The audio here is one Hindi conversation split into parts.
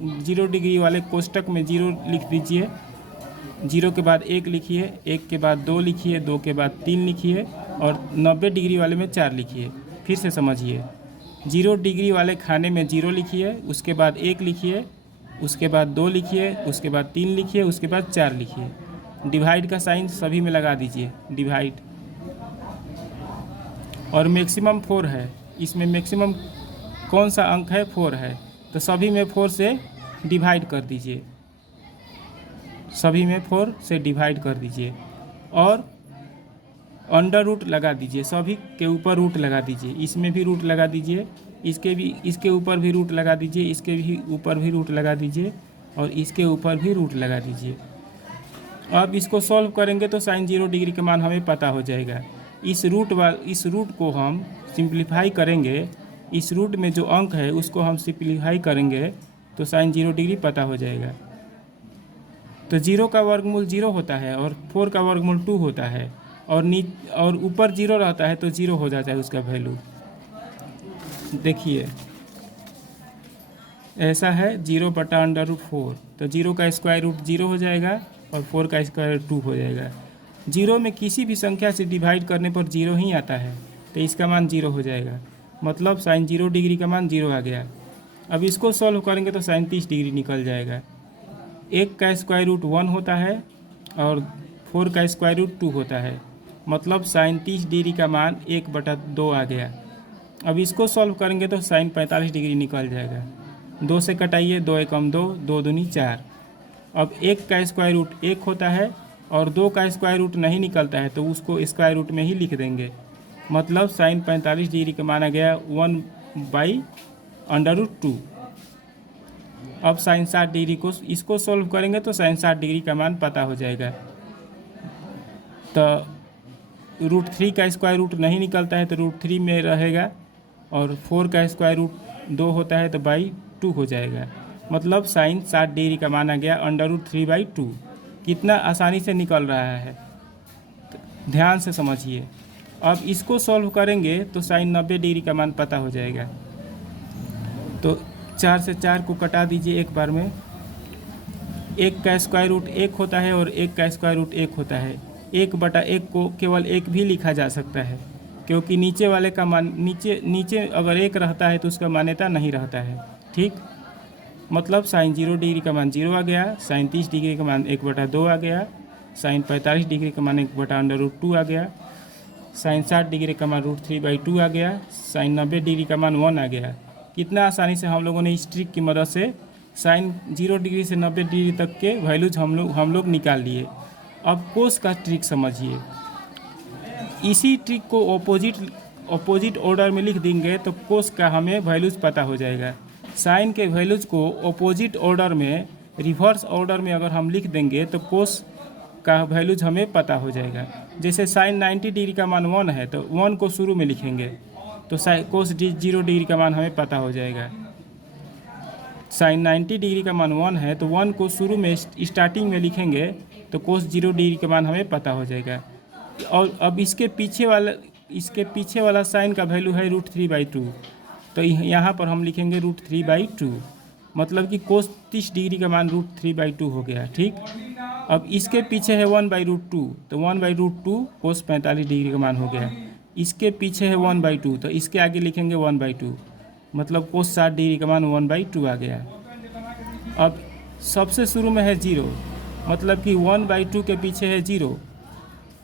जीरो डिग्री वाले कोष्टक में 0 लिख दीजिए, 0 के बाद 1 लिखिए, 1 के बाद 2 लिखिए, 2 के बाद 3 लिखिए और 90 डिग्री वाले में 4 लिखिए। फिर से समझिए, 0 डिग्री वाले खाने में 0 लिखिए, उसके बाद 1 लिखिए, उसके बाद 2 लिखिए, उसके बाद 3 लिखिए, उसके बाद 4 लिखिए। डिवाइड का साइन सभी में लगा दीजिए, डिवाइड। और मैक्सिमम 4 है, इसमें मैक्सिमम कौन सा अंक है? 4 है, तो सभी में 4 से डिवाइड कर दीजिए, सभी में 4 से डिवाइड कर दीजिए और अंडर रूट लगा दीजिए, सभी के ऊपर रूट लगा दीजिए। इसमें भी रूट लगा दीजिए, इसके ऊपर भी रूट लगा दीजिए, इसके भी ऊपर भी रूट लगा दीजिए और इसके ऊपर भी रूट लगा दीजिए। अब इसको सॉल्व करेंगे तो साइन 0 डिग्री का मान हमें पता हो जाएगा। इस रूट को हम सिंप्लीफाई करेंगे, इस रूट में जो अंक है उसको हम सिंप्लीफाई करेंगे तो साइन 0 डिग्री पता हो जाएगा। तो 0 का वर्गमूल 0 होता है और 4 का वर्गमूल 2 होता है और ऊपर 0 रहता है तो 0 हो जाता है उसका वैल्यू। देखिए ऐसा है 0/√4, तो 0 का स्क्वायर रूट 0 हो जाएगा और 4 का स्क्वायर 2 हो जाएगा। 0 में किसी भी संख्या से डिवाइड करने पर 0 ही आता है, तो इसका मान 0 हो जाएगा, मतलब साइन 0 डिग्री का मान 0 आ गया। अब इसको सॉल्व करेंगे तो साइन 30 डिग्री निकल जाएगा। 1 का स्क्वायर रूट 1 होता है और 4 का स्क्वायर रूट 2 होता है, मतलब साइन 30 डिग्री का मान 1/2 आ गया। अब इसको सॉल्व करेंगे तो साइन 45 डिग्री निकल जाएगा। 2 से कटाइए, 2 एकम 2, 2 दूनी 4। अब 1 का स्क्वायर रूट 1 होता है और 2 का स्क्वायर रूट नहीं निकलता है तो उसको स्क्वायर रूट में ही लिख देंगे, मतलब साइन 45 डिग्री का मान आ गया 1/√2। अब साइन 60 डिग्री को इसको सॉल्व करेंगे तो साइन 60 डिग्री का मान पता हो जाएगा। तो √3 का स्क्वायर रूट नहीं निकलता है तो √3 में रहेगा और 4 का स्क्वायर रूट 2 होता है तो /2 हो जाएगा, मतलब साइन 60 डिग्री का मान आ गया √3/2। कितना आसानी से निकल रहा है, तो ध्यान से समझिए। अब इसको सॉल्व करेंगे तो साइन 90 डिग्री का मान पता हो जाएगा। तो 4 से 4 को कटा दीजिए एक बार में। 1 का स्क्वायर रूट 1 होता है और 1 का स्क्वायर रूट 1 होता है। 1/1 को केवल 1 भी लिखा जा सकता है, क्योंकि नीचे वाले का मान नीचे अगर 1 रहता है तो उसका मान्यता नहीं रहता है। ठीक, मतलब साइन 0 डिग्री का मान 0 आ गया, साइन 30 डिग्री का मान 1/2 आ गया, साइन 45 डिग्री का मान 1/√2 आ गया, साइन 60 डिग्री का मान √3/2 आ गया, साइन 90 डिग्री का मान 1 आ गया। कितना आसानी से हम लोगों ने इस ट्रिक की मदद से साइन 0 डिग्री से 90 डिग्री तक के वैल्यूज हम लोग निकाल लिए। अब कोस का ट्रिक समझिए। इसी ट्रिक को ऑपोजिट ऑर्डर में लिख देंगे तो कोस का हमें वैल्यूज पता हो जाएगा। साइन के वैल्यूज को ऑपोजिट ऑर्डर में, रिवर्स ऑर्डर में अगर हम लिख देंगे तो कोस का वैल्यूज हमें पता हो जाएगा। जैसे साइन 90 डिग्री का मान 1 है तो 1 को शुरू में लिखेंगे तो कोस 0 डिग्री का मान हमें पता हो जाएगा। साइन 90 डिग्री का मान 1 है तो 1 को शुरू में स्टार्टिंग में लिखेंगे तो कोस 0 डिग्री का मान हमें पता हो जाएगा। और अब इसके पीछे वाला साइन का वैल्यू है √3/2, तो यहाँ पर हम लिखेंगे √3/2, मतलब कि कोस 30 डिग्री का मान √3/2 हो गया। ठीक, अब इसके पीछे है 1/√2, तो 1/√2 कोस 45 डिग्री का मान हो गया। इसके पीछे है 1/2, तो इसके आगे लिखेंगे 1/2, मतलब कोस 60 डिग्री का मान 1/2 आ गया। अब सबसे शुरू में है 0, मतलब कि 1/2 के पीछे है 0,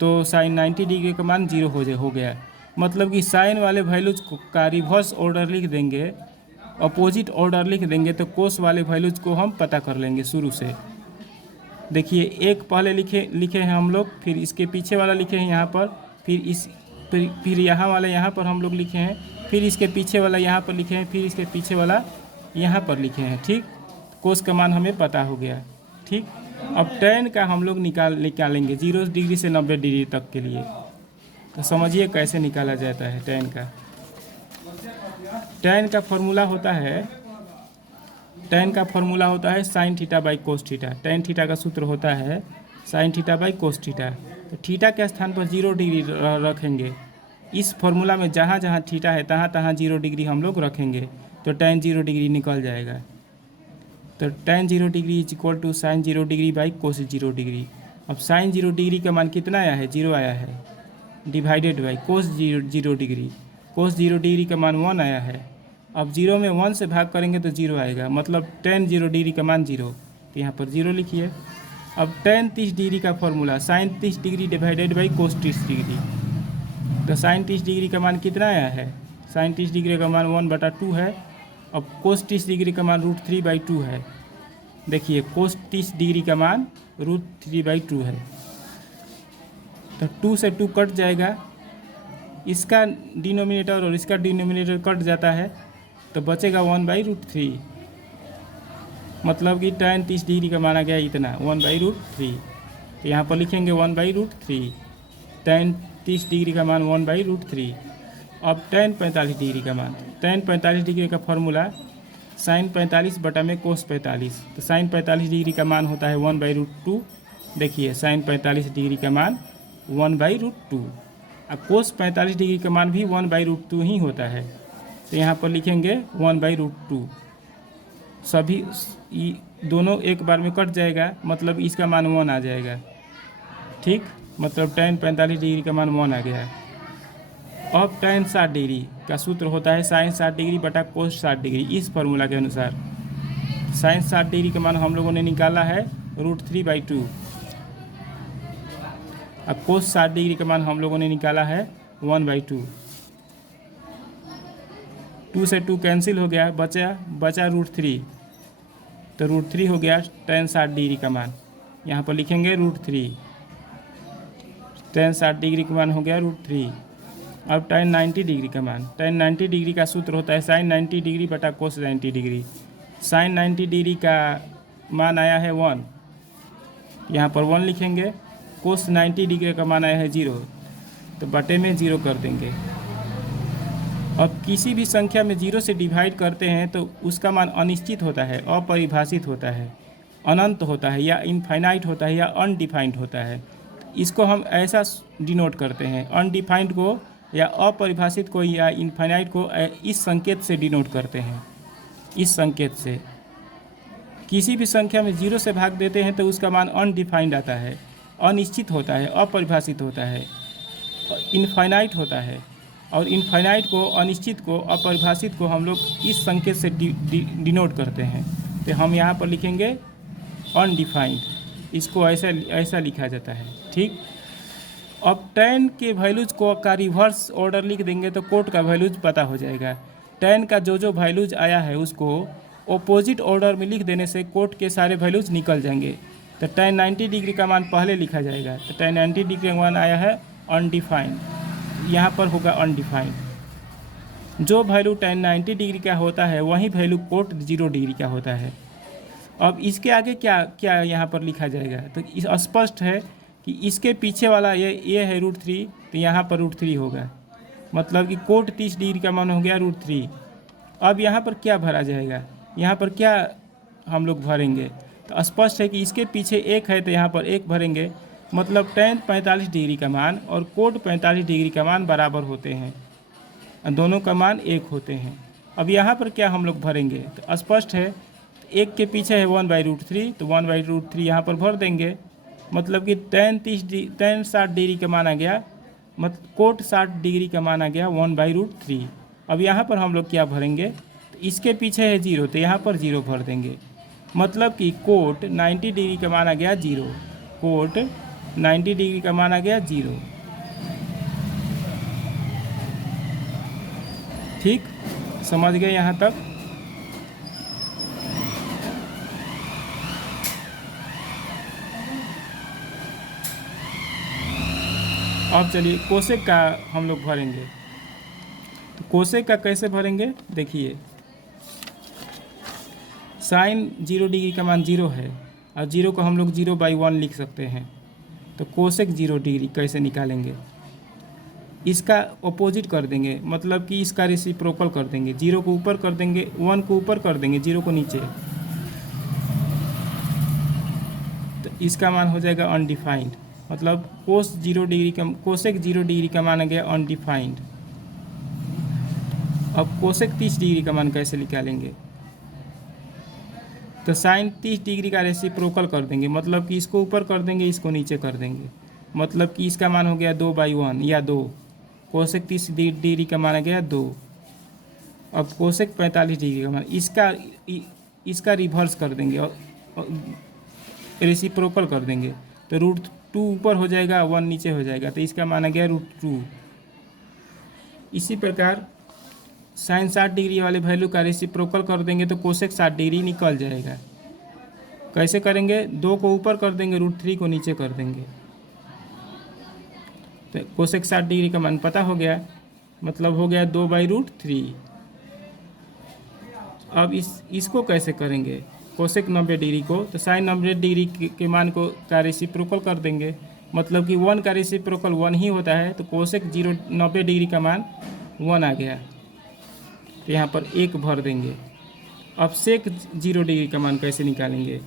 तो साइन 90 डिग्री का मान 0 हो गया। मतलब कि साइन वाले वैल्यूज का रिवर्स ऑर्डर लिख देंगे, अपोजिट ऑर्डर लिख देंगे तो कोस वाले वैल्यूज को हम पता कर लेंगे शुरू से। देखिए, एक पहले लिखे हैं हम लोग, फिर इसके पीछे वाला लिखे हैं यहाँ पर, फिर यहाँ वाला यहाँ पर हम लोग लिखे हैं, फिर इसके पीछे वाला यहाँ पर लिखे हैं, फिर इसके पीछे वाला यहाँ पर लिखे हैं। ठीक, कोस का मान हमें पता हो गया। ठीक, अब tan का हम लोग निकालेंगे 0 डिग्री से 90 डिग्री तक के लिए। तो समझिए कैसे निकाला जाता है tan का। tan का फॉर्मूला होता है sine theta by cos theta. tan theta का सूत्र होता है sine theta by cos theta. तो थीटा के स्थान पर 0 डिग्री रखेंगे। इस फॉर्मूला में जहाँ जहाँ थीटा है तहाँ तहाँ 0 डिग्री हम लोग रखेंगे, तो tan 0 डिग्री निकल जाएगा। तो tan 0 degree is equal to sine 0 degree by cos 0 degree. अब साइन 0 डिग्री का मान कितना आया है, 0 आया है, divided by cos 0 degree, cos 0 degree का मान 1 आया है। अब 0 में 1 से भाग करेंगे तो 0 आएगा, मतलब tan 0 डिग्री का मान 0, तो यहाँ पर 0 लिखिए। अब tan 30 डिग्री का formula sine 30 degree divided by cos 30 degree, तो साइन 30 डिग्री का मान कितना आया है, साइन 30 डिग्री का मान 1/2 है। अब कोस 30 डिग्री का मान √3/2 है। देखिए कोस 30 डिग्री का मान √3/2 है, तो 2 से 2 कट जाएगा, इसका डिनोमिनेटर और इसका डिनोमिनेटर कट जाता है, तो बचेगा 1/√3, मतलब कि tan 30 डिग्री का माना गया इतना 1/√3, तो यहाँ पर लिखेंगे 1/√3, tan 30 डिग्री का मान 1/√3। अब tan 45 डिग्री का मान, tan 45 डिग्री का फॉर्मूला साइन 45 बटा में कोस 45, तो साइन 45 डिग्री का मान होता है 1/√2। देखिए साइन 45 डिग्री का मान 1/√2, अब कोस 45 डिग्री का मान भी 1/√2 ही होता है, तो यहाँ पर लिखेंगे 1/√2। सभी दोनों एक बार में कट जाएगा, मतलब इसका मान 1 आ जाएगा, ठीक, मतलब tan 45 डिग्री का मान 1 आ गया। अब tan 60 डिग्री का सूत्र होता है साइन 60 डिग्री बटा कोस 60 डिग्री। इस फार्मूला के अनुसार साइन 60 डिग्री का मान हम लोगों ने निकाला है √3/2, अब कोस 60 डिग्री का मान हम लोगों ने निकाला है 1/2। 2 से 2 कैंसिल हो गया, बचा √3, तो √3 हो गया tan 60 डिग्री का मान, यहाँ पर लिखेंगे √3, tan 60 डिग्री का मान हो गया √3। अब tan 90 डिग्री का मान, tan 90 डिग्री का सूत्र होता है साइन 90 डिग्री बटा कोस 90 डिग्री। साइन 90 डिग्री का मान आया है 1, यहाँ पर 1 लिखेंगे, कोस 90 डिग्री का मान आया है 0, तो बटे में 0 कर देंगे। अब किसी भी संख्या में 0 से डिवाइड करते हैं तो उसका मान अनिश्चित होता है, अपरिभाषित होता है, अनंत होता है, या इनफाइनाइट होता है, या अनडिफाइंड होता है। इसको हम ऐसा डिनोट करते हैं, अनडिफाइंड को या अपरिभाषित को या इनफाइनाइट को इस संकेत से डिनोट करते हैं। इस संकेत से किसी भी संख्या में 0 से भाग देते हैं तो उसका मान अनडिफाइंड आता है, अनिश्चित होता है, अपरिभाषित होता है, इनफाइनाइट होता है, और इनफाइनाइट को, अनिश्चित को, अपरिभाषित को हम लोग इस संकेत से डिनोट करते हैं। तो हम यहाँ पर लिखेंगे अनडिफाइंड, इसको ऐसा लिखा जाता है, ठीक। अब tan के वैल्यूज़ को का रिवर्स ऑर्डर लिख देंगे तो कोट का वैल्यूज पता हो जाएगा। tan का जो वैल्यूज आया है उसको ऑपोजिट ऑर्डर में लिख देने से कोट के सारे वैल्यूज निकल जाएंगे। तो tan 90 डिग्री का मान पहले लिखा जाएगा, तो tan 90 डिग्री का मान आया है अनडिफाइंड, यहाँ पर होगा अनडिफाइंड। जो वैल्यू tan 90 डिग्री का होता है वही वैल्यू कोट 0 डिग्री का होता है। अब इसके आगे क्या क्या यहाँ पर लिखा जाएगा, तो इस स्पष्ट है कि इसके पीछे वाला ये है √3, तो यहाँ पर √3 होगा, मतलब कि कोट 30 डिग्री का मान हो गया √3। अब यहाँ पर क्या भरा जाएगा, यहाँ पर क्या हम लोग भरेंगे, तो स्पष्ट है कि इसके पीछे 1 है तो यहाँ पर 1 भरेंगे, मतलब tan 45 डिग्री का मान और कोट 45 डिग्री का मान बराबर होते हैं, दोनों का मान 1 होते हैं। अब यहाँ पर क्या हम लोग भरेंगे, तो स्पष्ट है 1 के पीछे है 1/√3, तो 1/√3 यहाँ पर भर देंगे, मतलब कि tan 60 डिग्री का माना गया, मतलब कोट 60 डिग्री का माना गया 1/√3। अब यहाँ पर हम लोग क्या भरेंगे, तो इसके पीछे है 0, तो यहाँ पर 0 भर देंगे, मतलब कि कोट 90 डिग्री का माना गया 0, कोट 90 डिग्री का माना गया 0, ठीक, समझ गए यहाँ तक। अब चलिए कोसेक का हम लोग भरेंगे, तो कोसेक का कैसे भरेंगे, देखिए साइन 0 डिग्री का मान 0 है और 0 को हम लोग 0/1 लिख सकते हैं, तो कोसेक 0 डिग्री कैसे निकालेंगे, इसका अपोजिट कर देंगे, मतलब कि इसका रेसिप्रोकल कर देंगे, 0 को ऊपर कर देंगे, 1 को ऊपर कर देंगे, 0 को नीचे, तो इसका मान हो जाएगा अनडिफाइंड, मतलब कोसेक 0 डिग्री का मान आ गया अनडिफाइंड। अब कोसेक 30 डिग्री का मान कैसे निकालेंगे, तो साइन 30 डिग्री का रेसिप्रोकल कर देंगे, मतलब कि इसको ऊपर कर देंगे, इसको नीचे कर देंगे, मतलब कि इसका मान हो गया 2/1 या 2। कोसेक 30 डिग्री का मान आ गया 2। अब कोसेक 45 डिग्री का मान, इसका रिवर्स कर देंगे और रेसिप्रोकल कर देंगे, तो √2 ऊपर हो जाएगा, 1 नीचे हो जाएगा, तो इसका मान आ गया √2। इसी प्रकार साइन 60 डिग्री वाले वैल्यू का रेसिप्रोकल कर देंगे तो कोसेक 60 डिग्री निकल जाएगा। कैसे करेंगे? 2 को ऊपर कर देंगे, √3 को नीचे कर देंगे, तो कोसेक 60 डिग्री का मान पता हो गया, मतलब हो गया 2/√3। अब इसको कैसे करेंगे? कोसेक 90 डिग्री को, तो साइन 90 डिग्री के मान को का रेसिप्रोकल कर देंगे, मतलब कि 1 का रेसिप्रोकल 1 ही होता है, तो कोसेक 90 डिग्री का मान 1 आ गया, तो यहाँ पर 1 भर देंगे। अब सेक 0 डिग्री का मान कैसे निकालेंगे?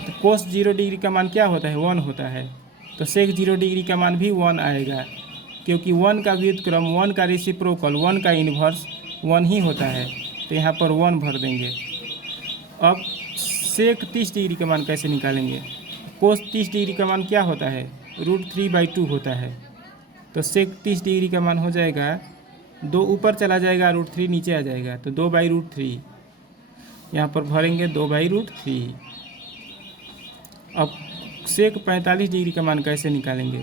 तो कोस 0 डिग्री का मान क्या होता है? 1 होता है, तो सेक 0 डिग्री का मान भी 1 आएगा, क्योंकि 1 का व्युत्क्रम 1 का रेसिप्रोकल 1 का इन्वर्स 1 ही होता है, तो यहाँ पर 1 भर देंगे। अब सेक 30 डिग्री का मान कैसे निकालेंगे? कोस 30 डिग्री का मान क्या होता है? √3/2 होता है, तो सेक 30 डिग्री का मान हो जाएगा, 2 ऊपर चला जाएगा, √3 नीचे आ जाएगा, तो 2/√3 यहाँ पर भरेंगे, 2/√3। अब सेक 45 डिग्री का मान कैसे निकालेंगे?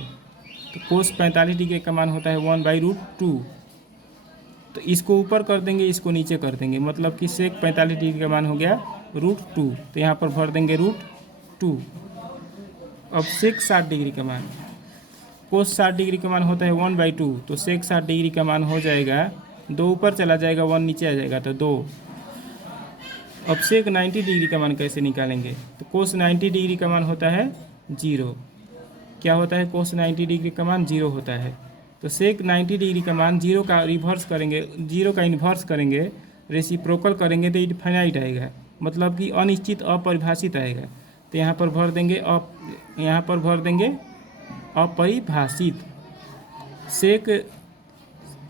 तो कोस 45 डिग्री का मान होता है 1/√2, तो इसको ऊपर कर देंगे, इसको नीचे कर देंगे, मतलब कि सेक 45 डिग्री का मान हो गया √2, तो यहाँ पर भर देंगे √2। अब सेक 60 डिग्री का मान, कोस 60 डिग्री का मान होता है 1/2, तो सेक 60 डिग्री का मान हो जाएगा, 2 ऊपर चला जाएगा, 1 नीचे आ जाएगा, तो 2। अब सेक 90 डिग्री का मान कैसे निकालेंगे? तो कोस 90 डिग्री का मान होता है 0। क्या होता है? कोस 90 डिग्री का मान 0 होता है, तो सेक 90 डिग्री का मान 0 का रिवर्स करेंगे, 0 का इन्वर्स करेंगे, रेसिप्रोकल करेंगे, तो इनफाइनाइट आएगा, मतलब कि अनिश्चित अपरिभाषित आएगा, तो यहाँ पर भर देंगे यहाँ पर भर देंगे अपरिभाषित। सेक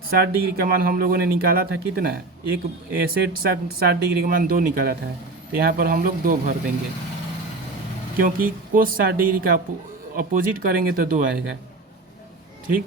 60 डिग्री का मान हम लोगों ने निकाला था कितना? एक सेट 60 डिग्री का मान 2 निकाला था, तो यहाँ पर हम लोग 2 भर देंगे, क्योंकि कोस 60 डिग्री का अपोजिट करेंगे तो 2 आएगा। ठीक।